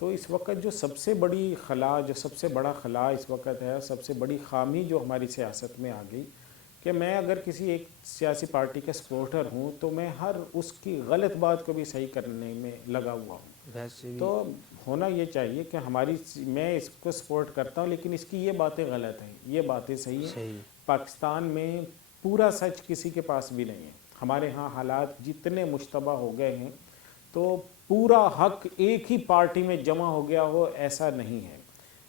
تو اس وقت جو سب سے بڑی خلا، جو سب سے بڑا خلا اس وقت ہے، سب سے بڑی خامی جو ہماری سیاست میں آ گئی کہ میں اگر کسی ایک سیاسی پارٹی کا سپورٹر ہوں تو میں ہر اس کی غلط بات کو بھی صحیح کرنے میں لگا ہوا ہوں. ویسے بھی تو ہونا یہ چاہیے کہ میں اس کو سپورٹ کرتا ہوں لیکن اس کی یہ باتیں غلط ہیں، یہ باتیں صحیح ہیں. صحیح. پاکستان میں پورا سچ کسی کے پاس بھی نہیں ہے. ہمارے ہاں حالات جتنے مشتبہ ہو گئے ہیں تو پورا حق ایک ہی پارٹی میں جمع ہو گیا ہو ایسا نہیں ہے.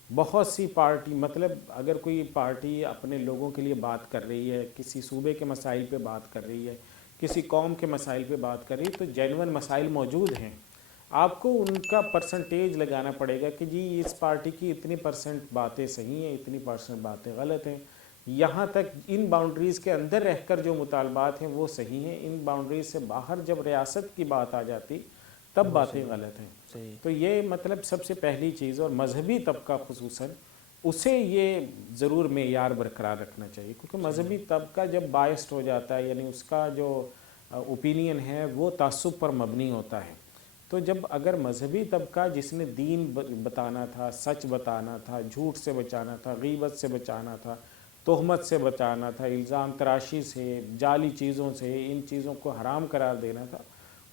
بہت سی پارٹی، مطلب اگر کوئی پارٹی اپنے لوگوں کے لیے بات کر رہی ہے، کسی صوبے کے مسائل پہ بات کر رہی ہے، کسی قوم کے مسائل پہ بات کر رہی ہے، تو جینون مسائل موجود ہیں. آپ کو ان کا پرسنٹیج لگانا پڑے گا کہ جی اس پارٹی کی اتنی پرسنٹ باتیں صحیح ہیں، اتنی پرسنٹ باتیں غلط ہیں. یہاں تک ان باؤنڈریز کے اندر رہ کر جو مطالبات ہیں وہ صحیح ہیں، ان باؤنڈریز سے باہر جب ریاست کی بات آ جاتی تب باتیں غلط ہیں. صحیح. تو یہ مطلب سب سے پہلی چیز، اور مذہبی طبقہ خصوصاً اسے یہ ضرور معیار برقرار رکھنا چاہیے، کیونکہ مذہبی طبقہ جب بائسڈ ہو جاتا ہے، یعنی اس کا جو اوپینین ہے وہ تعصب پر مبنی ہوتا ہے. تو جب اگر مذہبی طبقہ جس نے دین بتانا تھا، سچ بتانا تھا، جھوٹ سے بچانا تھا، غیبت سے بچانا تھا، تہمت سے بچانا تھا، الزام تراشی سے، جعلی چیزوں سے، ان چیزوں کو حرام قرار دینا تھا،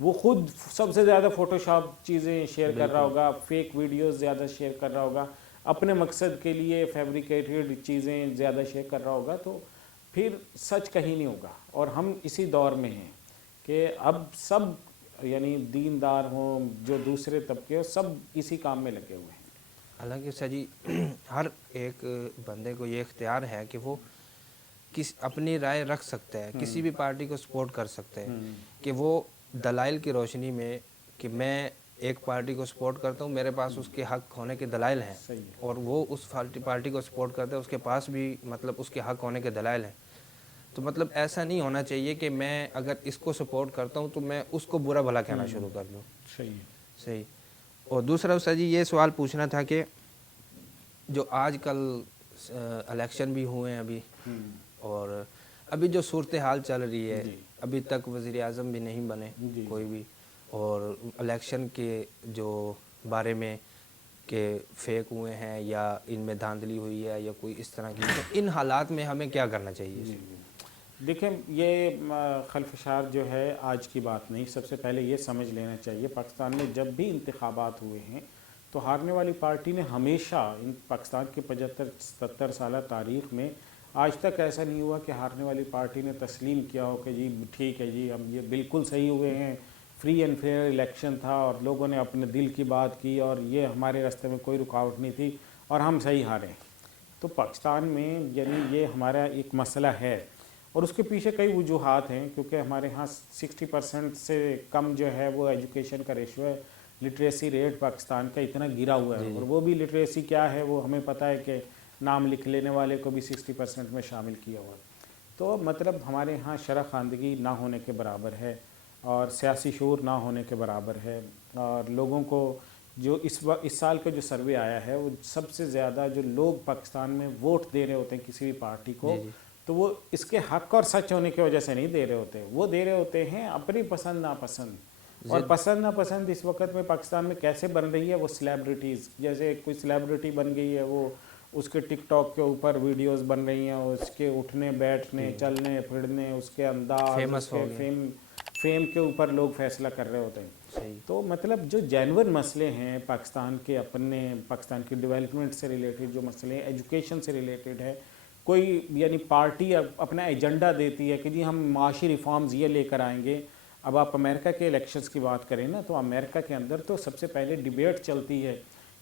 وہ خود سب سے زیادہ فوٹو شاپ چیزیں شیئر کر رہا ہوگا، فیک ویڈیوز زیادہ شیئر کر رہا ہوگا، اپنے مقصد کے لیے فیبریکیٹڈ چیزیں زیادہ شیئر کر رہا ہوگا، تو پھر سچ کہیں نہیں ہوگا. اور ہم اسی دور میں ہیں کہ اب سب یعنی دیندار ہوں، جو دوسرے طبقے ہوں، سب اسی کام میں لگے ہوئے ہیں. حالانکہ سر جی ہر ایک بندے کو یہ اختیار ہے کہ وہ اپنی رائے رکھ سکتا ہے، کسی بھی پارٹی کو سپورٹ کر سکتے ہیں، کہ وہ دلائل کی روشنی میں کہ میں ایک پارٹی کو سپورٹ کرتا ہوں، میرے پاس اس کے حق ہونے کے دلائل ہیں، صحیح ہے. اور وہ اس پارٹی کو سپورٹ کرتا ہے، اس کے پاس بھی مطلب اس کے حق ہونے کے دلائل ہیں. تو مطلب ایسا نہیں ہونا چاہیے کہ میں اگر اس کو سپورٹ کرتا ہوں تو میں اس کو برا بھلا کہنا شروع کر دوں. صحیح ہے. صحیح. اور دوسرا استاد جی یہ سوال پوچھنا تھا کہ جو آج کل الیکشن بھی ہوئے ہیں ابھی، اور ابھی جو صورتحال چل رہی ہے، ابھی تک وزیر اعظم بھی نہیں بنے کوئی بھی، اور الیکشن کے جو بارے میں کہ فیک ہوئے ہیں یا ان میں دھاندلی ہوئی ہے یا کوئی اس طرح کی، تو ان حالات میں ہمیں کیا کرنا چاہیے؟ دیکھیں یہ خلفشار جو ہے آج کی بات نہیں. سب سے پہلے یہ سمجھ لینا چاہیے پاکستان میں جب بھی انتخابات ہوئے ہیں تو ہارنے والی پارٹی نے ہمیشہ پاکستان کی 75-77 سالہ تاریخ میں آج تک ایسا نہیں ہوا کہ ہارنے والی پارٹی نے تسلیم کیا ہو کہ جی ٹھیک ہے جی ہم یہ بالکل صحیح ہوئے ہیں، فری اینڈ فیئر الیکشن تھا اور لوگوں نے اپنے دل کی بات کی اور یہ ہمارے راستے میں کوئی رکاوٹ نہیں تھی اور ہم صحیح ہارے. تو پاکستان میں یعنی یہ ہمارا ایک مسئلہ ہے اور اس کے پیچھے کئی وجوہات ہیں، کیونکہ ہمارے ہاں 60% سے کم جو ہے وہ ایجوکیشن کا ریشو ہے. لٹریسی ریٹ پاکستان کا اتنا گرا ہوا ہے، اور وہ بھی لٹریسی کیا ہے وہ ہمیں پتہ ہے کہ نام لکھ لینے والے کو بھی 60% میں شامل کیا ہوا ہے. تو مطلب ہمارے ہاں شرح خواندگی نہ ہونے کے برابر ہے اور سیاسی شعور نہ ہونے کے برابر ہے. اور لوگوں کو جو اس سال کا جو سروے آیا ہے وہ سب سے زیادہ جو لوگ پاکستان میں ووٹ دے رہے ہوتے ہیں کسی بھی پارٹی کو، تو وہ اس کے حق اور سچ ہونے کی وجہ سے نہیں دے رہے ہوتے، وہ دے رہے ہوتے ہیں اپنی پسند ناپسند. اور پسند ناپسند اس وقت میں پاکستان میں کیسے بن رہی ہے، وہ سلیبریٹیز، جیسے کوئی سلیبریٹی بن گئی ہے، وہ اس کے ٹک ٹاک کے اوپر ویڈیوز بن رہی ہیں، اس کے اٹھنے بیٹھنے چلنے پھرنے، اس کے انداز، اس کے فیم کے اوپر لوگ فیصلہ کر رہے ہوتے ہیں. تو مطلب جو جینون مسئلے ہیں پاکستان کے، اپنے پاکستان کی ڈیولپمنٹ سے ریلیٹڈ جو مسئلے ہیں، ایجوکیشن سے ریلیٹڈ ہے، کوئی یعنی پارٹی اپنا ایجنڈا دیتی ہے کہ جی ہم معاشی ریفارمز یہ لے کر آئیں گے. اب آپ امریکہ کے الیکشنز کی بات کریں نا، تو امریکہ کے اندر تو سب سے پہلے ڈیبیٹ چلتی ہے.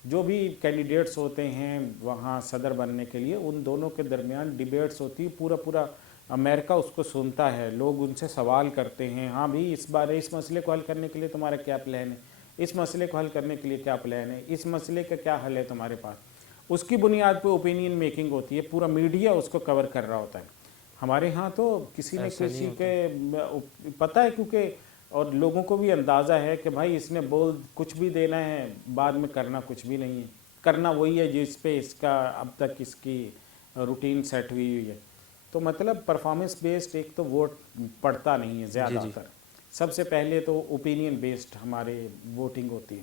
جو بھی کینڈیڈیٹس ہوتے ہیں وہاں صدر بننے کے لیے، ان دونوں کے درمیان ڈیبیٹس ہوتی ہے. پورا امریکہ اس کو سنتا ہے، لوگ ان سے سوال کرتے ہیں، ہاں بھی اس مسئلے کو حل کرنے کے لیے تمہارا کیا پلان ہے، اس مسئلے کو حل کرنے کے لیے کیا پلان ہے، اس مسئلے کا کیا حل ہے تمہارے پاس. اس کی بنیاد پہ اوپینین میکنگ ہوتی ہے، پورا میڈیا اس کو کور کر رہا ہوتا ہے. ہمارے ہاں تو کسی نے کسی کے پتہ ہے، کیونکہ اور لوگوں کو بھی اندازہ ہے کہ بھائی اس نے بول کچھ بھی دینا ہے، بعد میں کرنا کچھ بھی نہیں ہے، کرنا وہی ہے جس پہ اس کا اب تک اس کی روٹین سیٹ ہوئی ہے. تو مطلب پرفارمنس بیسڈ ایک تو ووٹ پڑتا نہیں ہے زیادہ تر. سب سے پہلے تو اوپینین بیسڈ ہمارے ووٹنگ ہوتی ہے.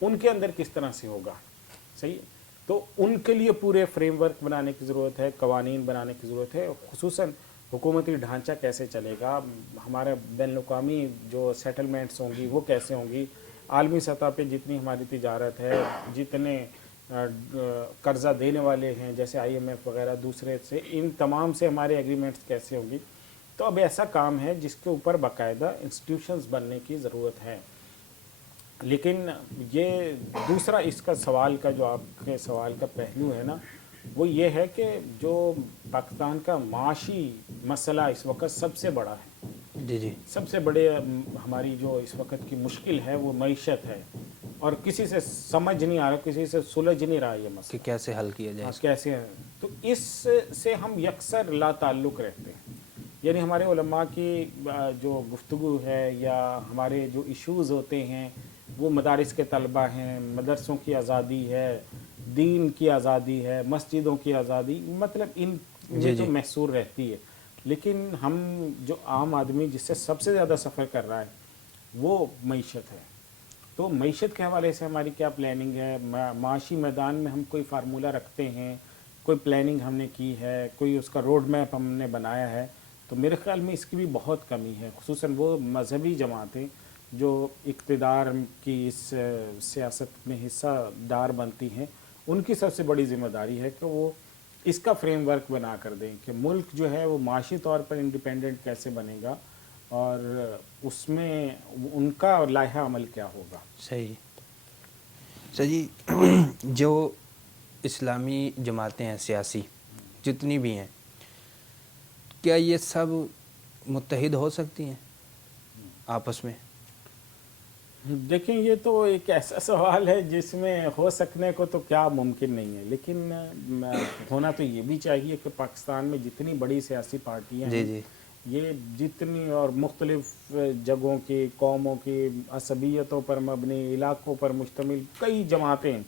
ان کے اندر کس طرح سے ہوگا. صحیح. تو ان کے لیے پورے فریم ورک بنانے کی ضرورت ہے, قوانین بنانے کی ضرورت ہے, خصوصاً حکومتی ڈھانچہ کیسے چلے گا, ہمارے بین الاقوامی جو سیٹلمنٹس ہوں گی وہ کیسے ہوں گی, عالمی سطح پہ جتنی ہماری تجارت ہے, جتنے قرضہ دینے والے ہیں جیسے IMF وغیرہ دوسرے سے, ان تمام سے ہمارے ایگریمنٹس کیسے ہوں گی. تو اب ایسا کام ہے جس کے اوپر باقاعدہ انسٹیٹیوشنز بننے کی ضرورت ہے. لیکن یہ دوسرا اس کا سوال کا جو آپ کے سوال کا پہلو ہے نا, وہ یہ ہے کہ جو پاکستان کا معاشی مسئلہ اس وقت سب سے بڑا ہے, جی جی, سب سے بڑے ہماری جو اس وقت کی مشکل ہے وہ معیشت ہے, اور کسی سے سمجھ نہیں آ رہا, کسی سے سلجھ نہیں رہا یہ مسئلہ کہ کیسے حل کیا جائے. کیسے ہے. تو اس سے ہم یکسر لا تعلق رہتے ہیں. یعنی ہمارے علماء کی جو گفتگو ہے یا ہمارے جو ایشوز ہوتے ہیں وہ مدارس کے طلبہ ہیں, مدرسوں کی آزادی ہے, دین کی آزادی ہے, مسجدوں کی آزادی, مطلب ان میں جو محصور رہتی ہے. لیکن ہم جو عام آدمی جس سے سب سے زیادہ سفر کر رہا ہے وہ معیشت ہے. تو معیشت کے حوالے سے ہماری کیا پلاننگ ہے, معاشی میدان میں ہم کوئی فارمولہ رکھتے ہیں, کوئی پلاننگ ہم نے کی ہے, کوئی اس کا روڈ میپ ہم نے بنایا ہے. تو میرے خیال میں اس کی بھی بہت کمی ہے, خصوصاً وہ مذہبی جماعتیں جو اقتدار کی اس سیاست میں حصہ دار بنتی ہیں, ان کی سب سے بڑی ذمہ داری ہے کہ وہ اس کا فریم ورک بنا کر دیں کہ ملک جو ہے وہ معاشی طور پر انڈیپینڈنٹ کیسے بنے گا اور اس میں ان کا لائحہ عمل کیا ہوگا. صحیح. جی, جو اسلامی جماعتیں ہیں سیاسی جتنی بھی ہیں, کیا یہ سب متحد ہو سکتی ہیں آپس میں؟ دیکھیں یہ تو ایک ایسا سوال ہے جس میں ہو سکنے کو تو کیا ممکن نہیں ہے, لیکن ہونا تو یہ بھی چاہیے کہ پاکستان میں جتنی بڑی سیاسی پارٹیاں ہیں, جی, یہ جتنی اور مختلف جگہوں کی, قوموں کی, عصبیتوں پر مبنی, علاقوں پر مشتمل کئی جماعتیں ہیں,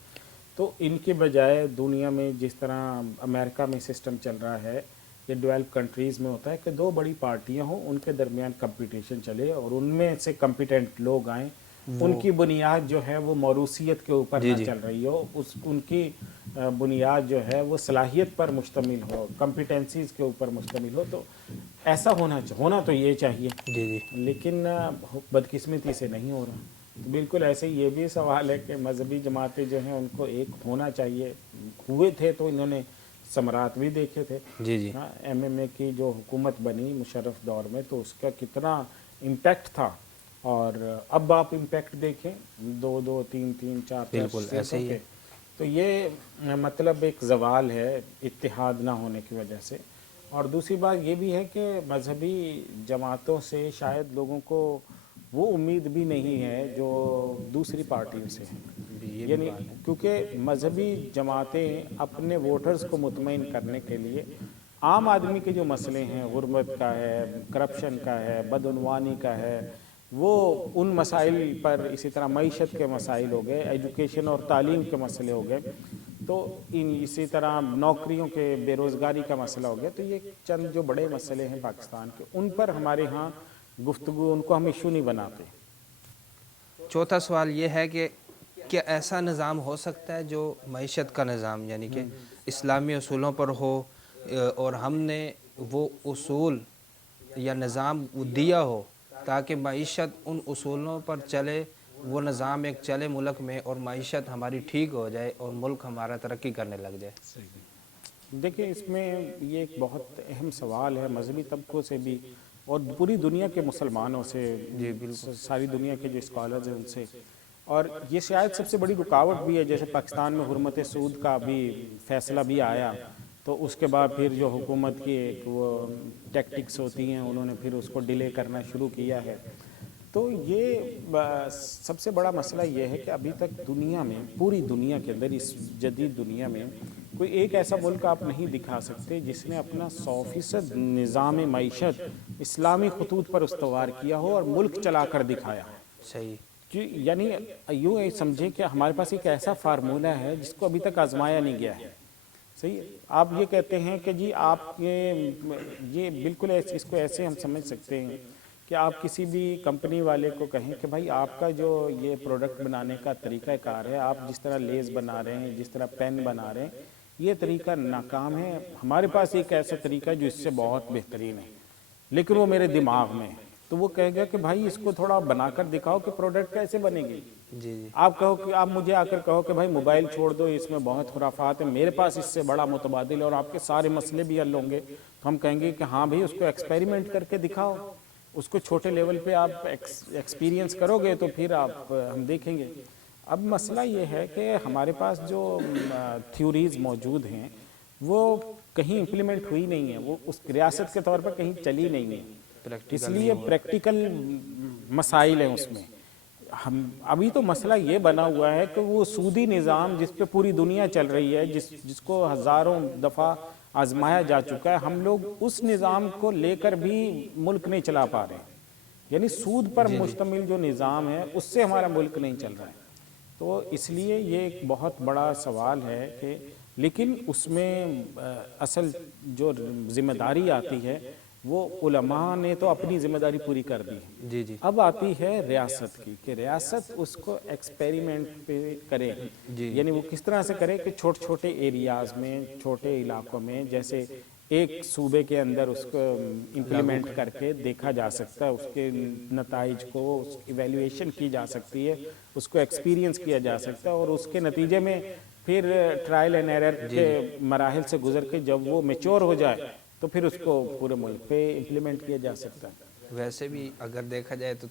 تو ان کے بجائے دنیا میں جس طرح امریکہ میں سسٹم چل رہا ہے, یہ ڈیولپ کنٹریز میں ہوتا ہے کہ دو بڑی پارٹیاں ہوں, ان کے درمیان کمپٹیشن چلے اور ان میں سے کمپیٹنٹ لوگ آئیں, ان کی بنیاد جو ہے وہ موروثیت کے اوپر نہ چل رہی ہو, ان کی بنیاد جو ہے وہ صلاحیت پر مشتمل ہو, کمپیٹنسیز کے اوپر مشتمل ہو. تو ایسا ہونا تو یہ چاہیے, لیکن بدقسمتی سے نہیں ہو رہا. تو بالکل ایسے یہ بھی سوال ہے کہ مذہبی جماعتیں جو ہیں ان کو ایک ہونا چاہیے. ہوئے تھے تو انہوں نے ثمرات بھی دیکھے تھے. MMA کی جو حکومت بنی مشرف دور میں, تو اس کا کتنا امپیکٹ تھا, اور اب آپ امپیکٹ دیکھیں 2 3 4 بالکل ایسے ہی ہے. تو یہ مطلب ایک زوال ہے اتحاد نہ ہونے کی وجہ سے. اور دوسری بات یہ بھی ہے کہ مذہبی جماعتوں سے شاید لوگوں کو وہ امید بھی نہیں ہے جو دوسری پارٹیوں سے ہیں, یعنی کیونکہ مذہبی جماعتیں اپنے ووٹرز کو مطمئن کرنے کے لیے عام آدمی کے جو مسئلے ہیں, غربت کا ہے, کرپشن کا ہے, بدعنوانی کا ہے, وہ ان مسائل پر, اسی طرح معیشت کے مسائل ہو گئے, ایجوکیشن اور تعلیم کے مسئلے ہو گئے, تو اسی طرح نوکریوں کے, بے روزگاری کا مسئلہ ہو گیا. تو یہ چند جو بڑے مسئلے ہیں پاکستان کے, ان پر ہمارے ہاں گفتگو, ان کو ہم ایشو نہیں بناتے. چوتھا سوال یہ ہے کہ کیا ایسا نظام ہو سکتا ہے جو معیشت کا نظام, یعنی کہ اسلامی اصولوں پر ہو, اور ہم نے وہ اصول یا نظام دیا ہو تاکہ معیشت ان اصولوں پر چلے, وہ نظام ایک چلے ملک میں, اور معیشت ہماری ٹھیک ہو جائے اور ملک ہمارا ترقی کرنے لگ جائے؟ دیکھیں اس میں یہ ایک بہت اہم سوال ہے مذہبی طبقوں سے بھی اور پوری دنیا کے مسلمانوں سے, ساری دنیا کے جو اسکالرز ہیں ان سے. اور یہ شاید سب سے بڑی رکاوٹ بھی ہے. جیسے پاکستان میں حرمت سود کا بھی فیصلہ بھی آیا, تو اس کے بعد پھر جو حکومت کی ایک وہ ٹیکٹکس ہوتی ہیں, انہوں نے پھر اس کو ڈیلے کرنا شروع کیا ہے. تو یہ سب سے بڑا مسئلہ یہ ہے کہ ابھی تک دنیا میں, پوری دنیا کے اندر, اس جدید دنیا میں کوئی ایک ایسا ملک آپ نہیں دکھا سکتے جس نے اپنا 100% نظام معیشت اسلامی خطوط پر استوار کیا ہو اور ملک چلا کر دکھایا. صحیح. یعنی یوں سمجھیں کہ ہمارے پاس ایک ایسا فارمولہ ہے جس کو ابھی تک آزمایا نہیں گیا ہے. صحیح. آپ یہ کہتے ہیں کہ جی آپ یہ بالکل اس کو ایسے ہم سمجھ سکتے ہیں کہ آپ کسی بھی کمپنی والے کو کہیں کہ بھائی آپ کا جو یہ پروڈکٹ بنانے کا طریقہ کار ہے، آپ جس طرح لیز بنا رہے ہیں، جس طرح پین بنا رہے ہیں، یہ طریقہ ناکام ہے، ہمارے پاس ایک ایسا طریقہ جو اس سے بہت بہترین ہے، لیکن وہ میرے دماغ میں ہے۔ تو وہ کہے گا کہ بھائی اس کو تھوڑا بنا کر دکھاؤ کہ پروڈکٹ کیسے بنے گی۔ جی جی آپ کہو کہ آپ مجھے آ کر کہو کہ بھائی موبائل چھوڑ دو، اس میں بہت خرافات ہیں، میرے پاس اس سے بڑا متبادل ہے اور آپ کے سارے مسئلے بھی حل ہوں گے، تو ہم کہیں گے کہ ہاں بھائی اس کو ایکسپیریمنٹ کر کے دکھاؤ، اس کو چھوٹے لیول پہ آپ ایکسپیرینس کرو گے تو پھر آپ ہم دیکھیں گے۔ اب مسئلہ یہ ہے کہ ہمارے پاس جو تھیوریز موجود ہیں وہ کہیں امپلیمنٹ ہوئی نہیں ہیں، وہ اس ریاست کے طور پر کہیں چلی نہیں ہیں، اس لیے پریکٹیکل مسائل ہیں اس میں۔ ہم ابھی تو مسئلہ یہ بنا ہوا ہے کہ وہ سودی نظام جس پہ پوری دنیا چل رہی ہے، جس کو ہزاروں دفعہ آزمایا جا چکا ہے، ہم لوگ اس نظام کو لے کر بھی ملک نہیں چلا پا رہے ہیں، یعنی سود پر مشتمل جو نظام ہے اس سے ہمارا ملک نہیں چل رہا ہے۔ تو اس لیے یہ ایک بہت بڑا سوال ہے کہ لیکن اس میں اصل جو ذمہ داری آتی ہے وہ علماء نے تو اپنی ذمہ داری پوری کر دی ہے، جی جی اب آتی ہے ریاست کی کہ ریاست اس کو ایکسپیریمنٹ پہ کرے، یعنی وہ کس طرح سے کرے کہ چھوٹے چھوٹے ایریاز میں، چھوٹے علاقوں میں، جیسے ایک صوبے کے اندر اس کو امپلیمنٹ کر کے دیکھا جا سکتا ہے، اس کے نتائج کو اس کی ایویلیویشن کی جا سکتی ہے، اس کو ایکسپیرینس کیا جا سکتا ہے، اور اس کے نتیجے میں پھر ٹرائل اینڈ ایرر کے مراحل سے گزر کے جب وہ میچور ہو جائے تو پھر اس کو پورے ملک پہ امپلیمنٹ کیا جا سکتا ہے۔ ویسے بھی اگر دیکھا جائے تو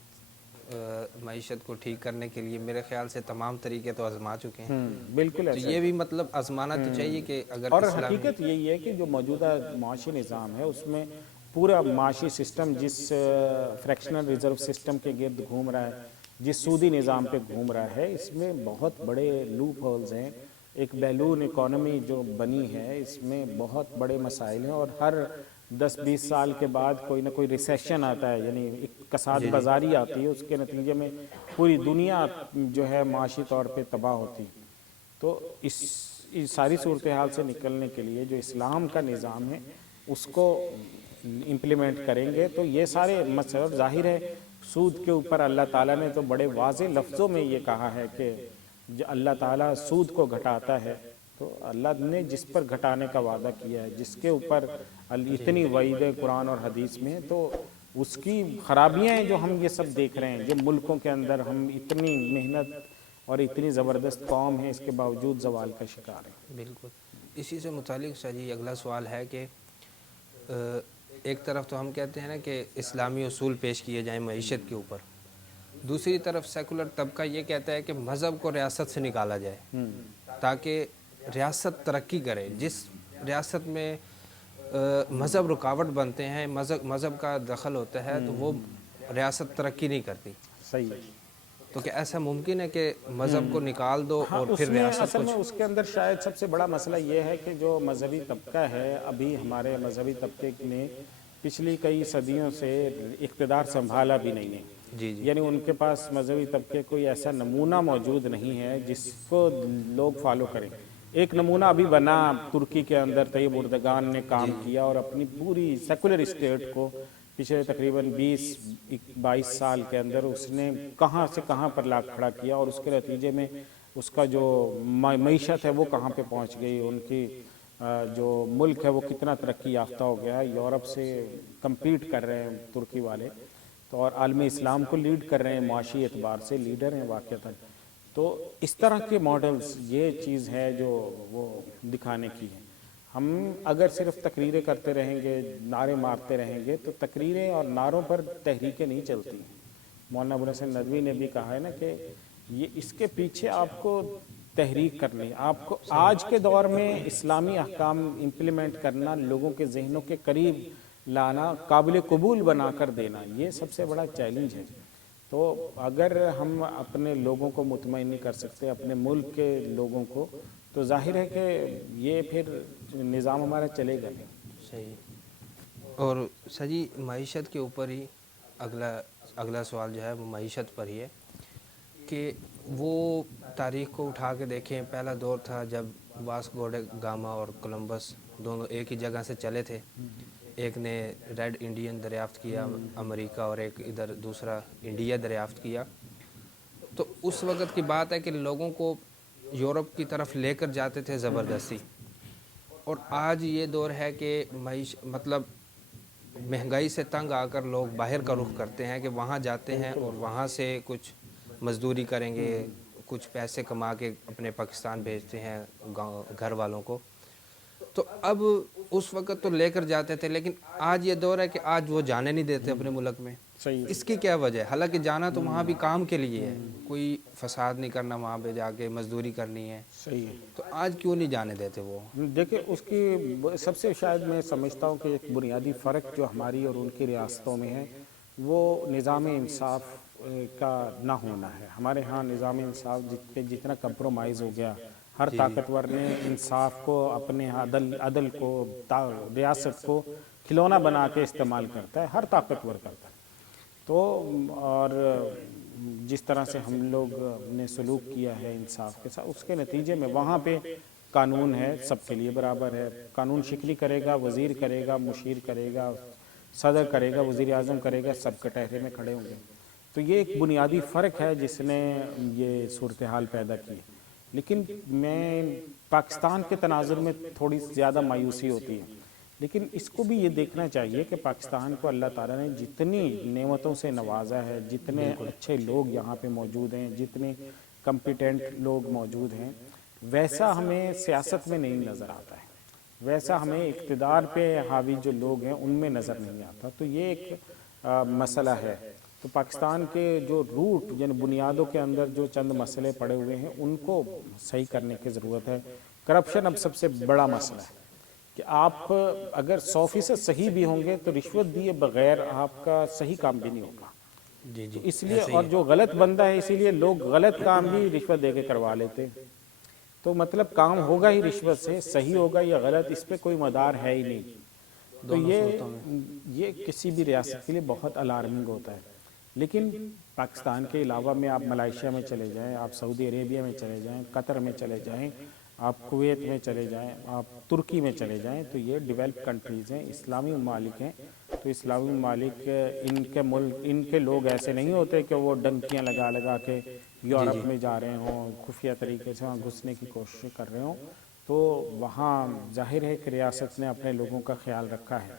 معیشت کو ٹھیک کرنے کے لیے میرے خیال سے تمام طریقے تو آزما چکے ہیں، بالکل تو ایسا یہ بھی مطلب آزمانا تو چاہیے کہ اگر اور حقیقت یہی ہے کہ جو موجودہ معاشی نظام ہے اس میں پورا معاشی سسٹم جس فریکشنل ریزرو سسٹم کے گرد گھوم رہا ہے، جس سودی نظام پہ گھوم رہا ہے، اس میں بہت بڑے لوپ ہولز ہیں، ایک بیلون اکانومی جو بنی ہے اس میں بہت بڑے مسائل ہیں، اور ہر 10-20 سال کے بعد کوئی نہ کوئی ریسیشن آتا ہے، یعنی ایک کساد بازاری آتی ہے، اس کے نتیجے میں پوری دنیا جو ہے معاشی طور پہ تباہ ہوتی ہے۔ تو اس ساری صورتحال سے نکلنے کے لیے جو اسلام کا نظام ہے اس کو امپلیمنٹ کریں گے تو یہ سارے مسائل ظاہر ہے۔ سود کے اوپر اللہ تعالیٰ نے تو بڑے واضح لفظوں میں یہ کہا ہے کہ اللہ تعالیٰ سود کو گھٹاتا ہے، تو اللہ نے جس پر گھٹانے کا وعدہ کیا ہے، جس کے اوپر اتنی وعید قرآن اور حدیث میں، تو اس کی خرابیاں ہیں جو ہم یہ سب دیکھ رہے ہیں، جو ملکوں کے اندر ہم اتنی محنت اور اتنی زبردست قوم ہے اس کے باوجود زوال کا شکار ہے۔ بالکل اسی سے متعلق سر جی اگلا سوال ہے کہ ایک طرف تو ہم کہتے ہیں نا کہ اسلامی اصول پیش کیے جائیں معیشت کے اوپر، دوسری طرف سیکولر طبقہ یہ کہتا ہے کہ مذہب کو ریاست سے نکالا جائے تاکہ ریاست ترقی کرے۔ جس ریاست میں مذہب رکاوٹ بنتے ہیں، مذہب کا دخل ہوتا ہے تو وہ ریاست ترقی نہیں کرتی۔ صحیح ہے۔ تو کیا ایسا ممکن ہے کہ مذہب کو نکال دو اور پھر ریاست اصل میں اس کے اندر شاید سب سے بڑا مسئلہ یہ ہے کہ جو مذہبی طبقہ ہے، ابھی ہمارے مذہبی طبقے نے پچھلی کئی صدیوں سے اقتدار سنبھالا بھی نہیں ہے، جی جی یعنی ان کے پاس مذہبی طبقے کوئی ایسا نمونہ موجود نہیں ہے جس کو لوگ فالو کریں۔ ایک نمونہ ابھی بنا ترکی کے اندر، طیب اردگان نے کام کیا اور اپنی پوری سیکولر اسٹیٹ کو پچھلے تقریباً 20-22 سال کے اندر اس نے کہاں سے کہاں پر لا کھڑا کیا، اور اس کے نتیجے میں اس کا جو معیشت ہے وہ کہاں پہ پہنچ گئی، ان کی جو ملک ہے وہ کتنا ترقی یافتہ ہو گیا، یورپ سے کمپیٹ کر رہے ہیں ترکی والے، تو اور عالم اسلام کو لیڈ کر رہے ہیں، معاشی اعتبار سے لیڈر ہیں واقعتاً۔ تو اس طرح کے ماڈلز یہ چیز ہے جو وہ دکھانے کی ہے۔ ہم اگر صرف تقریریں کرتے رہیں گے، نعرے مارتے رہیں گے تو تقریریں اور نعروں پر تحریکیں نہیں چلتی ہیں۔ مولانا ابو الحسن ندوی نے بھی کہا ہے نا کہ یہ اس کے پیچھے آپ کو تحریک کرنی، آپ کو آج کے دور میں اسلامی احکام امپلیمنٹ کرنا، لوگوں کے ذہنوں کے قریب لانا، قابل قبول بنا کر دینا، یہ سب سے بڑا چیلنج ہے۔ تو اگر ہم اپنے لوگوں کو مطمئن نہیں کر سکتے، اپنے ملک کے لوگوں کو، تو ظاہر ہے کہ یہ پھر نظام ہمارا چلے گا نہیں۔ صحیح۔ اور سر جی معیشت کے اوپر ہی اگلا سوال جو ہے وہ معیشت پر ہی ہے کہ وہ تاریخ کو اٹھا کے دیکھیں، پہلا دور تھا جب واسکو ڈا گاما اور کولمبس دونوں ایک ہی جگہ سے چلے تھے، ایک نے ریڈ انڈین دریافت کیا امریکہ اور ایک ادھر دوسرا انڈیا دریافت کیا. تو اس وقت کی بات ہے کہ لوگوں کو یورپ کی طرف لے کر جاتے تھے زبردستی. اور آج یہ دور ہے کہ مطلب مہنگائی سے تنگ آ کر لوگ باہر کا رخ کرتے ہیں کہ وہاں جاتے ہیں اور وہاں سے کچھ مزدوری کریں گے, کچھ پیسے کما کے اپنے پاکستان بھیجتے ہیں گھر والوں کو. تو اب اس وقت تو لے کر جاتے تھے, لیکن آج یہ دور ہے کہ آج وہ جانے نہیں دیتے اپنے ملک میں. صحیح. اس کی کیا وجہ ہے؟ حالانکہ جانا تو وہاں بھی کام کے لیے ہے, کوئی فساد نہیں کرنا, وہاں پہ جا کے مزدوری کرنی ہے. صحیح ہے. تو آج کیوں نہیں جانے دیتے وہ؟ دیکھیں اس کی سب سے شاید میں سمجھتا ہوں کہ ایک بنیادی فرق جو ہماری اور ان کی ریاستوں میں ہے وہ نظام انصاف کا نہ ہونا ہے. ہمارے ہاں نظام انصاف پہ جتنا کمپرومائز ہو گیا, ہر طاقتور نے انصاف کو اپنے عدل کو ریاست کو کھلونا بنا کے استعمال کرتا ہے, ہر طاقتور کرتا ہے. تو اور جس طرح سے ہم لوگ نے سلوک کیا ہے انصاف کے ساتھ, اس کے نتیجے میں وہاں پہ قانون ہے, سب کے لیے برابر ہے. قانون شکنی کرے گا, وزیر کرے گا, مشیر کرے گا, صدر کرے گا, وزیر اعظم کرے گا, سب کٹہرے میں کھڑے ہوں گے. تو یہ ایک بنیادی فرق ہے جس نے یہ صورتحال پیدا کی. لیکن میں پاکستان کے تناظر میں تھوڑی زیادہ مایوسی ہوتی ہے, لیکن اس کو بھی یہ دیکھنا چاہیے کہ پاکستان کو اللہ تعالیٰ نے جتنی نعمتوں سے نوازا ہے, جتنے اچھے لوگ یہاں پہ موجود ہیں, جتنے کمپیٹنٹ لوگ موجود ہیں, ویسا ہمیں سیاست میں نہیں نظر آتا ہے, ویسا ہمیں اقتدار پہ حاوی جو لوگ ہیں ان میں نظر نہیں آتا. تو یہ ایک مسئلہ ہے. تو پاکستان کے جو روٹ یعنی بنیادوں کے اندر جو چند مسئلے پڑے ہوئے ہیں ان کو صحیح کرنے کی ضرورت ہے. کرپشن اب سب سے بڑا مسئلہ ہے کہ آپ اگر 100% صحیح بھی ہوں گے تو رشوت دیے بغیر آپ کا صحیح کام بھی نہیں ہوگا. جی جی, اس لیے اور جو غلط بندہ ہے اسی لیے لوگ غلط کام بھی رشوت دے کے کروا لیتے. تو مطلب کام ہوگا ہی رشوت سے, صحیح ہوگا یا غلط اس پہ کوئی مدار ہے ہی نہیں. تو یہ کسی بھی ریاست کے لیے بہت الارمنگ ہوتا ہے. لیکن پاکستان کے علاوہ میں آپ ملائیشیا میں چلے جائیں, آپ سعودی عربیہ میں چلے جائیں, قطر میں چلے جائیں, آپ کویت میں چلے جائیں, آپ ترکی میں چلے جائیں, تو یہ ڈیولپ کنٹریز ہیں, اسلامی ممالک ہیں. تو اسلامی ممالک ان کے لوگ ایسے نہیں ہوتے کہ وہ ڈنکیاں لگا لگا کے یورپ میں جا رہے ہوں, خفیہ طریقے سے وہاں گھسنے کی کوشش کر رہے ہوں. تو وہاں ظاہر ہے کہ ریاست نے اپنے لوگوں کا خیال رکھا ہے.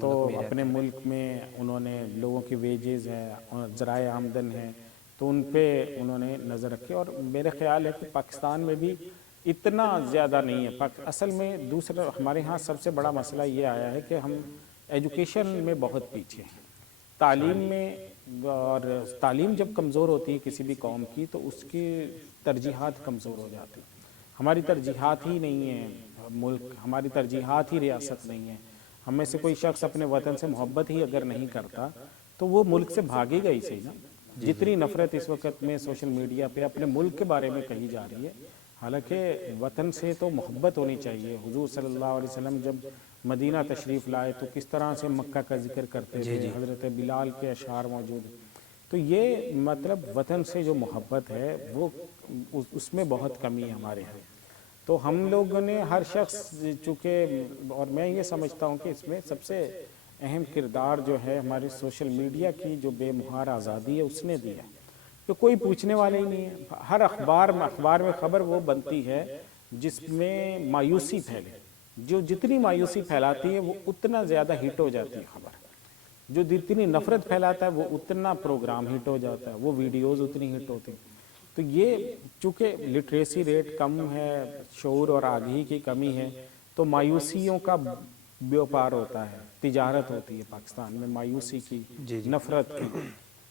تو اپنے ملک میں انہوں نے لوگوں کی ویجز ہیں, ذرائع آمدن ہیں, تو ان پہ انہوں نے نظر رکھی. اور میرے خیال ہے کہ پاکستان میں بھی اتنا زیادہ نہیں ہے. اصل میں دوسرا ہمارے ہاں سب سے بڑا مسئلہ یہ آیا ہے کہ ہم ایجوکیشن میں بہت پیچھے ہیں, تعلیم میں. اور تعلیم جب کمزور ہوتی ہے کسی بھی قوم کی تو اس کی ترجیحات کمزور ہو جاتی. ہماری ترجیحات ہی نہیں ہیں ملک, ہماری ترجیحات ہی ریاست نہیں ہے. ہم میں سے کوئی شخص اپنے وطن سے محبت ہی اگر نہیں کرتا تو وہ ملک سے بھاگے گا ہی صحیح نا. جتنی نفرت اس وقت میں سوشل میڈیا پہ اپنے ملک کے بارے میں کہی جا رہی ہے, حالانکہ وطن سے تو محبت ہونی چاہیے. حضور صلی اللہ علیہ وسلم جب مدینہ تشریف لائے تو کس طرح سے مکہ کا ذکر کرتے تھے, حضرت بلال کے اشعار موجود ہیں. تو یہ مطلب وطن سے جو محبت ہے وہ اس میں بہت کمی ہے ہمارے یہاں. تو ہم لوگوں نے ہر شخص چونکہ, اور میں یہ سمجھتا ہوں کہ اس میں سب سے اہم کردار جو ہے ہمارے سوشل میڈیا کی جو بے مہار آزادی ہے اس نے دیا. کہ کوئی پوچھنے والے ہی نہیں ہے. ہر اخبار میں خبر وہ بنتی ہے جس میں مایوسی پھیلے. جو جتنی مایوسی پھیلاتی ہے وہ اتنا زیادہ ہٹ ہو جاتی ہے خبر. جو جتنی نفرت پھیلاتا ہے وہ اتنا پروگرام ہٹ ہو جاتا ہے, وہ ویڈیوز اتنی ہٹ ہوتی ہیں. تو یہ چونکہ لٹریسی ریٹ کم ہے, شعور اور آگہی کی کمی ہے, تو مایوسیوں کا بیوپار ہوتا ہے, تجارت ہوتی ہے پاکستان میں مایوسی کی, نفرت کی.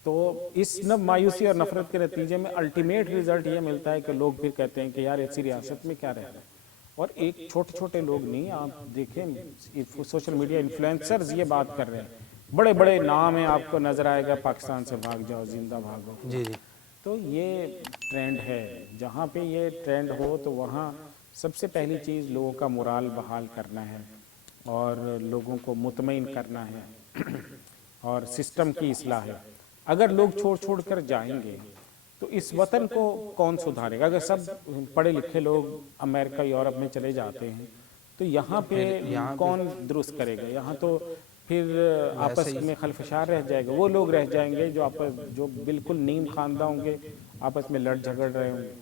تو اس مایوسی اور نفرت کے نتیجے میں الٹیمیٹ رزلٹ یہ ملتا ہے کہ لوگ پھر کہتے ہیں کہ یار ایسی ریاست میں کیا رہنا ہے. اور ایک چھوٹے چھوٹے لوگ نہیں, آپ دیکھیں سوشل میڈیا انفلوئنسرز یہ بات کر رہے ہیں, بڑے بڑے نام ہیں, آپ کو نظر آئے گا پاکستان سے بھاگ جاؤ, زندہ بھاگو. جی جی. تو یہ ٹرینڈ ہے. جہاں پہ یہ ٹرینڈ ہو تو وہاں سب سے پہلی چیز لوگوں کا مورال بحال کرنا ہے اور لوگوں کو مطمئن کرنا ہے اور سسٹم کی اصلاح ہے. اگر لوگ چھوڑ کر جائیں گے تو اس وطن کو کون سدھارے گا؟ اگر سب پڑھے لکھے لوگ امریکہ یورپ میں چلے جاتے ہیں تو یہاں پہ کون درست کرے گا؟ یہاں تو پھر آپس میں خلفشار رہ جائے گا، وہ لوگ رہ جائیں گے جو بالکل نیم خواندہ ہوں گے، آپس میں لڑ جھگڑ رہے ہوں گے.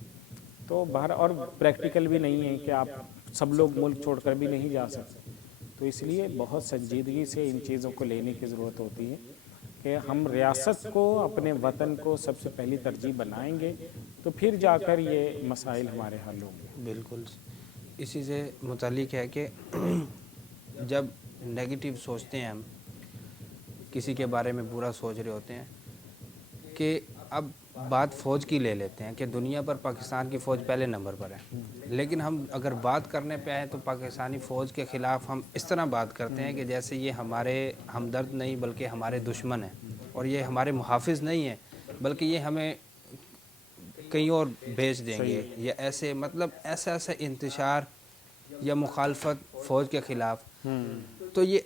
تو باہر اور پریکٹیکل بھی نہیں ہے کہ آپ سب لوگ ملک چھوڑ کر بھی نہیں جا سکتے. تو اس لیے بہت سنجیدگی سے ان چیزوں کو لینے کی ضرورت ہوتی ہے کہ ہم ریاست کو، اپنے وطن کو سب سے پہلی ترجیح بنائیں گے تو پھر جا کر یہ مسائل ہمارے حل ہوں گے. بالکل اسی سے متعلق ہے کہ جب نگیٹو سوچتے ہیں ہم، کسی کے بارے میں برا سوچ رہے ہوتے ہیں، کہ اب بات فوج کی لے لیتے ہیں کہ دنیا پر پاکستان کی فوج پہلے نمبر پر ہے، لیکن ہم اگر بات کرنے پہ آئیں تو پاکستانی فوج کے خلاف ہم اس طرح بات کرتے ہیں کہ جیسے یہ ہمارے ہمدرد نہیں بلکہ ہمارے دشمن ہیں، اور یہ ہمارے محافظ نہیں ہیں بلکہ یہ ہمیں کہیں اور بھیج دیں گے، یا ایسے مطلب ایسا انتشار یا مخالفت فوج کے خلاف. تو یہ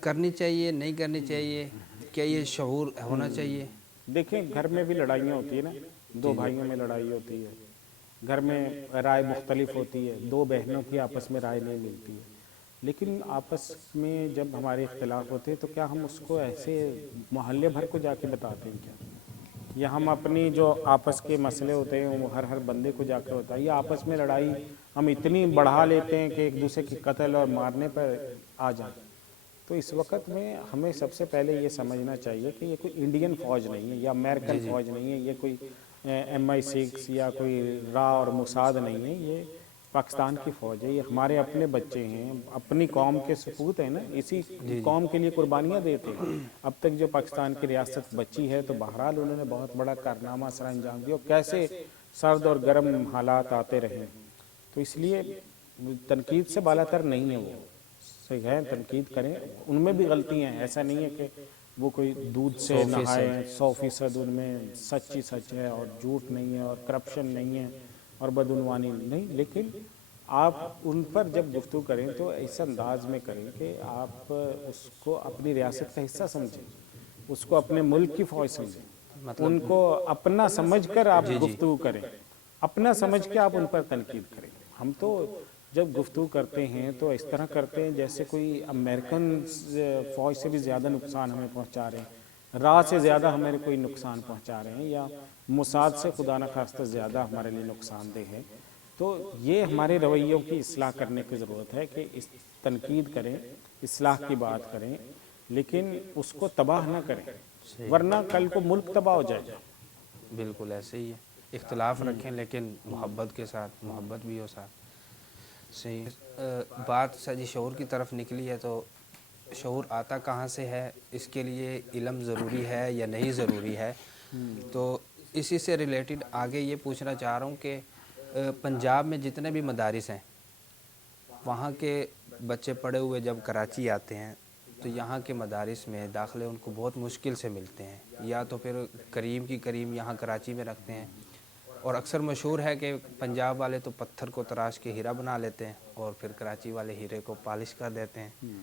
کرنی چاہیے نہیں کرنی چاہیے؟ کیا یہ شعور ہونا چاہیے؟ دیکھیں گھر میں بھی لڑائیاں ہوتی ہیں نا، دو بھائیوں میں لڑائی ہوتی ہے، گھر میں رائے مختلف ہوتی ہے، دو بہنوں کی آپس میں رائے نہیں ملتی ہے، لیکن آپس میں جب ہمارے اختلاف ہوتے ہیں تو کیا ہم اس کو ایسے محلے بھر کو جا کے بتاتے ہیں کیا؟ یا ہم اپنی جو آپس کے مسئلے ہوتے ہیں وہ ہر بندے کو جا کے ہوتا ہے، یا آپس میں لڑائی ہم اتنی بڑھا لیتے ہیں کہ ایک دوسرے کی قتل اور مارنے پر آ جائیں. تو اس وقت میں ہمیں سب سے پہلے یہ سمجھنا چاہیے کہ یہ کوئی انڈین فوج نہیں ہے یا امریکن فوج نہیں ہے، یہ کوئی MI6 یا کوئی را اور موساد نہیں ہے، یہ پاکستان کی فوج ہے. یہ ہمارے اپنے بچے ہیں، اپنی قوم کے سپوت ہیں نا، اسی قوم کے لیے قربانیاں دیتے ہیں. اب تک جو پاکستان کی ریاست بچی ہے تو بہرحال انہوں نے بہت بڑا کارنامہ سر انجام دیا، اور کیسے سرد اور گرم حالات آتے رہے. تو اس لیے تنقید سے بالا تر نہیں ہے، وہ صحیح ہے، تنقید کریں، ان میں بھی غلطیاں ہیں، ایسا نہیں ہے کہ وہ کوئی دودھ سے نہائے 100% ان میں سچ ہی سچ ہے اور جھوٹ نہیں ہے اور کرپشن نہیں ہے اور بدعنوانی نہیں. لیکن آپ ان پر جب گفتگو کریں تو اس انداز میں کریں کہ آپ اس کو اپنی ریاست کا حصہ سمجھیں، اس کو اپنے ملک کی فوج سمجھیں، ان کو اپنا سمجھ کر آپ گفتگو کریں، اپنا سمجھ کے آپ ان پر تنقید کریں. ہم تو جب گفتگو کرتے ہیں تو اس طرح کرتے ہیں جیسے کوئی امریکن فوج سے بھی زیادہ نقصان ہمیں پہنچا رہے ہیں، راہ سے زیادہ ہمیں کوئی نقصان پہنچا رہے ہیں، یا موساد سے خدا نخواستہ زیادہ ہمارے لیے نقصان دہ ہے. تو یہ ہمارے رویوں کی اصلاح کرنے کی ضرورت ہے کہ اس تنقید کریں، اصلاح کی بات کریں، لیکن اس کو تباہ نہ کریں، ورنہ کل کو ملک تباہ ہو جائے گا. بالکل ایسے ہی ہے، اختلاف رکھیں لیکن محبت کے ساتھ، محبت بھی ہو ساتھ. صحیح. بات سجی شعور کی طرف نکلی ہے، تو شعور آتا کہاں سے ہے؟ اس کے لیے علم ضروری ہے یا نہیں ضروری ہے؟ تو اسی سے ریلیٹڈ آگے یہ پوچھنا چاہ رہا ہوں کہ پنجاب میں جتنے بھی مدارس ہیں، وہاں کے بچے پڑھے ہوئے جب کراچی آتے ہیں تو یہاں کے مدارس میں داخلے ان کو بہت مشکل سے ملتے ہیں، یا تو پھر کریم کی کریم یہاں کراچی میں رکھتے ہیں. اور اکثر مشہور ہے کہ پنجاب والے تو پتھر کو تراش کے ہیرا بنا لیتے ہیں اور پھر کراچی والے ہیرے کو پالش کر دیتے ہیں،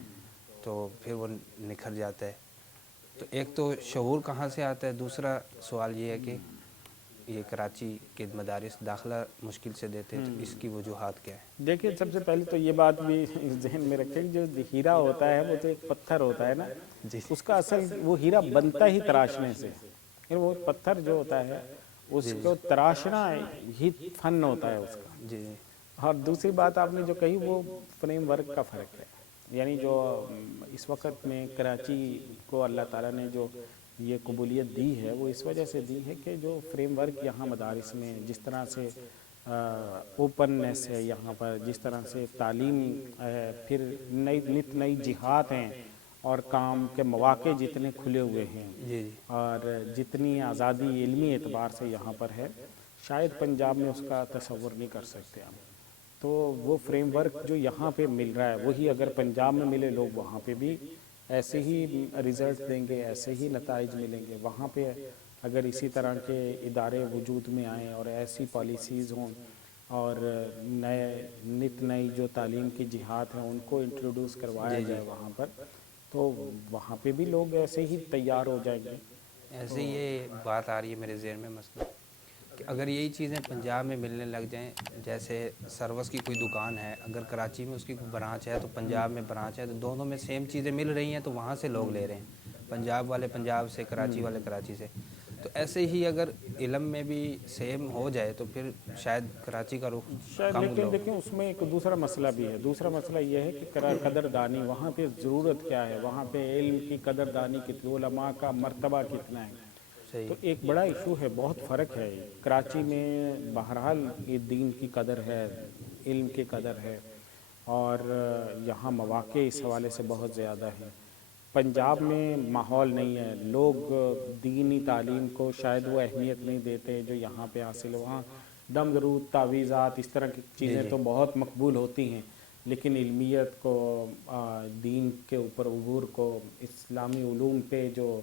تو پھر وہ نکھر جاتا ہے. تو ایک تو شعور کہاں سے آتا ہے؟ دوسرا سوال یہ ہے کہ یہ کراچی کے مدارس داخلہ مشکل سے دیتے ہیں، تو اس کی وجوہات کیا ہے؟ دیکھیں سب سے پہلے تو یہ بات بھی ذہن میں رکھیں کہ جو ہیرا ہوتا ہے وہ تو ایک پتھر ہوتا ہے نا، اس کا اصل وہ ہیرا بنتا ہی تراشنے سے. وہ پتھر جو ہوتا ہے اس کو تراشنا ہی فن ہوتا ہے اس کا. جی. اور دوسری بات آپ نے جو کہی وہ فریم ورک کا فرق ہے. یعنی جو اس وقت میں کراچی کو اللہ تعالیٰ نے جو یہ قبولیت دی ہے وہ اس وجہ سے دی ہے کہ جو فریم ورک یہاں مدارس میں جس طرح سے اوپننیس ہے یہاں پر، جس طرح سے تعلیم ہے، پھر نت نئی جہات ہیں اور کام کے مواقع جتنے کھلے ہوئے ہیں، اور جتنی آزادی علمی اعتبار سے یہاں پر ہے، شاید پنجاب میں اس کا تصور نہیں کر سکتے ہم. تو وہ فریم ورک جو یہاں پہ مل رہا ہے وہی اگر پنجاب میں ملے، لوگ وہاں پہ بھی ایسے ہی رزلٹ دیں گے، ایسے ہی نتائج ملیں گے. وہاں پہ اگر اسی طرح کے ادارے وجود میں آئیں اور ایسی پالیسیز ہوں اور نت نئی جو تعلیم کی جہات ہیں ان کو انٹروڈیوس کروایا جائے وہاں پر، تو وہاں پہ بھی لوگ ایسے ہی تیار ہو جائیں گے. ایسے یہ بات آ رہی ہے میرے ذہن میں، مثلا کہ اگر یہی چیزیں پنجاب میں ملنے لگ جائیں، جیسے سروس کی کوئی دکان ہے، اگر کراچی میں اس کی کوئی برانچ ہے تو پنجاب میں برانچ ہے، تو دونوں میں سیم چیزیں مل رہی ہیں تو وہاں سے لوگ لے رہے ہیں، پنجاب والے پنجاب سے، کراچی والے کراچی سے. تو ایسے ہی اگر علم میں بھی سیم ہو جائے تو پھر شاید کراچی کا رخ شاید، کم لیکن لوگ. دیکھیں اس میں ایک دوسرا مسئلہ بھی ہے. دوسرا مسئلہ یہ ہے کہ قدردانی وہاں پہ ضرورت کیا ہے، وہاں پہ علم کی قدردانی کتنی، علماء کا مرتبہ کتنا ہے. صحیح. تو ایک بڑا ایشو ہے، بہت فرق ہے. کراچی میں بہرحال یہ دین کی قدر ہے، علم کی قدر ہے، اور یہاں مواقع اس حوالے سے بہت زیادہ ہیں. پنجاب میں ماحول نہیں ہے، لوگ دینی تعلیم کو شاید وہ اہمیت نہیں دیتے جو یہاں پہ حاصل ہے. وہاں دم درود، تعویذات، اس طرح کی چیزیں تو بہت مقبول ہوتی ہیں، لیکن علمیت کو، دین کے اوپر عبور کو، اسلامی علوم پہ جو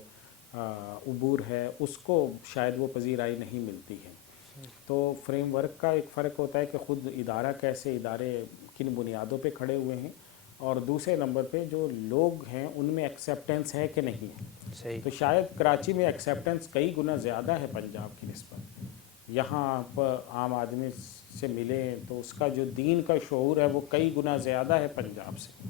عبور ہے اس کو شاید وہ پذیرائی نہیں ملتی ہے. تو فریم ورک کا ایک فرق ہوتا ہے کہ خود ادارہ کیسے، ادارے کن بنیادوں پہ کھڑے ہوئے ہیں، اور دوسرے نمبر پہ جو لوگ ہیں ان میں ایکسیپٹنس ہے کہ نہیں ہے. صحیح. تو شاید کراچی میں ایکسیپٹنس کئی گنا زیادہ ہے پنجاب کی نسبت. یہاں پر عام آدمی سے ملیں تو اس کا جو دین کا شعور ہے وہ کئی گنا زیادہ ہے پنجاب سے.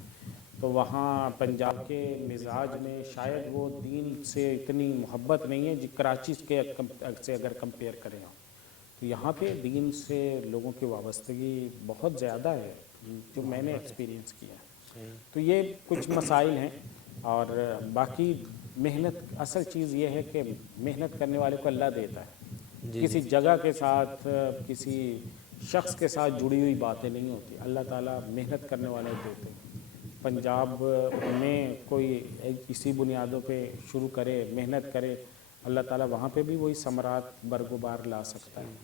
تو وہاں پنجاب کے مزاج میں شاید وہ دین سے اتنی محبت نہیں ہے جو کراچی کے سے اگر کمپیئر کریں آپ. تو یہاں پہ دین سے لوگوں کی وابستگی بہت زیادہ ہے جو میں نے ایکسپیرینس کیا ہے. تو یہ کچھ مسائل ہیں، اور باقی محنت، اصل چیز یہ ہے کہ محنت کرنے والے کو اللہ دیتا ہے. کسی جگہ کے ساتھ، کسی شخص کے ساتھ جڑی ہوئی باتیں نہیں ہوتی، اللہ تعالیٰ محنت کرنے والے دیتے ہیں. پنجاب میں کوئی اسی بنیادوں پہ شروع کرے، محنت کرے، اللہ تعالیٰ وہاں پہ بھی وہی ثمرات برگزار لا سکتا ہے.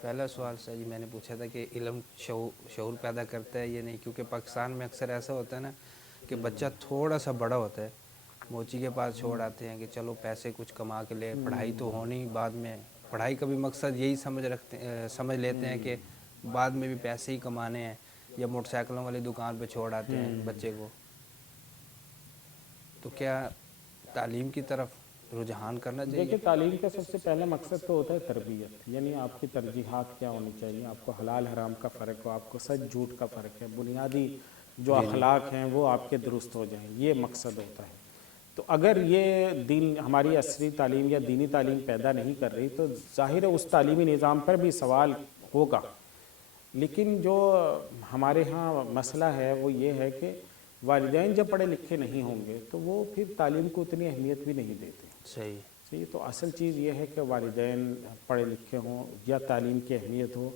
پہلا سوال سر جی میں نے پوچھا تھا کہ علم شعور پیدا کرتا ہے یا نہیں، کیونکہ پاکستان میں اکثر ایسا ہوتا ہے نا کہ بچہ تھوڑا سا بڑا ہوتا ہے، موچی کے پاس چھوڑ آتے ہیں کہ چلو پیسے کچھ کما کے لے، پڑھائی تو ہونی بعد میں، پڑھائی کا بھی مقصد یہی سمجھ لیتے ہیں کہ بعد میں بھی پیسے ہی کمانے ہیں، یا موٹر سائیکلوں والی دکان پہ چھوڑ آتے ہیں بچے کو. تو کیا تعلیم کی طرف رجحان کرنا چاہیے؟ دیکھیں، تعلیم کا سب سے پہلا مقصد تو ہوتا ہے تربیت، یعنی آپ کی ترجیحات کیا ہونی چاہیے، آپ کو حلال حرام کا فرق ہو، آپ کو سچ جھوٹ کا فرق ہے، بنیادی جو اخلاق ہیں وہ آپ کے درست ہو جائیں، یہ مقصد ہوتا ہے. تو اگر یہ دین ہماری عصری تعلیم یا دینی تعلیم پیدا نہیں کر رہی تو ظاہر ہے اس تعلیمی نظام پر بھی سوال ہوگا. لیکن جو ہمارے ہاں مسئلہ ہے وہ یہ ہے کہ والدین جب پڑھے لکھے نہیں ہوں گے تو وہ پھر تعلیم کو اتنی اہمیت بھی نہیں دیتے. صحیح. تو اصل چیز یہ ہے کہ والدین پڑھے لکھے ہوں یا تعلیم کی اہمیت ہو.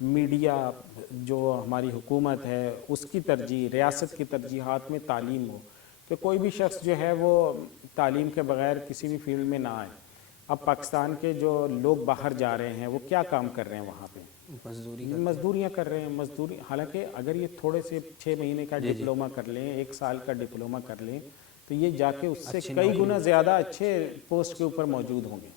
میڈیا، جو ہماری حکومت ہے، اس کی ترجیح، ریاست کی ترجیحات میں تعلیم ہو کہ کوئی بھی شخص جو ہے وہ تعلیم کے بغیر کسی بھی فیلڈ میں نہ آئے. اب پاکستان کے جو لوگ باہر جا رہے ہیں وہ کیا کام کر رہے ہیں وہاں پہ؟ مزدوریاں کر رہے ہیں. حالانکہ اگر یہ تھوڑے سے 6 مہینے کا ڈپلومہ کر لیں، 1 سال کا ڈپلومہ کر لیں تو یہ جا کے اس سے کئی گنا زیادہ اچھے پوسٹ کے اوپر موجود ہوں گے.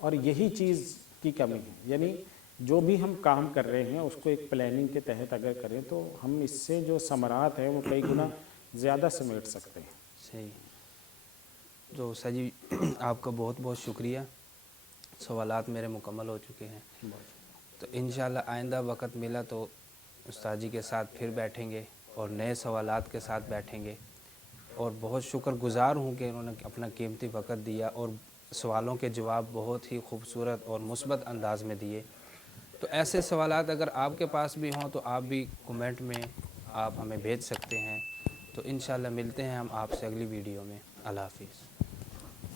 اور یہی چیز کی کمی ہے، یعنی جو بھی ہم کام کر رہے ہیں اس کو ایک پلاننگ کے تحت اگر کریں تو ہم اس سے جو ثمرات ہیں وہ کئی گنا زیادہ سمیٹ سکتے ہیں. صحیح. تو سر جی آپ کا بہت بہت شکریہ، سوالات میرے مکمل ہو چکے ہیں. تو انشاءاللہ آئندہ وقت ملا تو استاد جی کے ساتھ پھر بیٹھیں گے اور نئے سوالات کے ساتھ بیٹھیں گے. اور بہت شکر گزار ہوں کہ انہوں نے اپنا قیمتی وقت دیا اور سوالوں کے جواب بہت ہی خوبصورت اور مثبت انداز میں دیے. تو ایسے سوالات اگر آپ کے پاس بھی ہوں تو آپ بھی کمنٹ میں آپ ہمیں بھیج سکتے ہیں. تو انشاءاللہ ملتے ہیں ہم آپ سے اگلی ویڈیو میں. اللہ حافظ.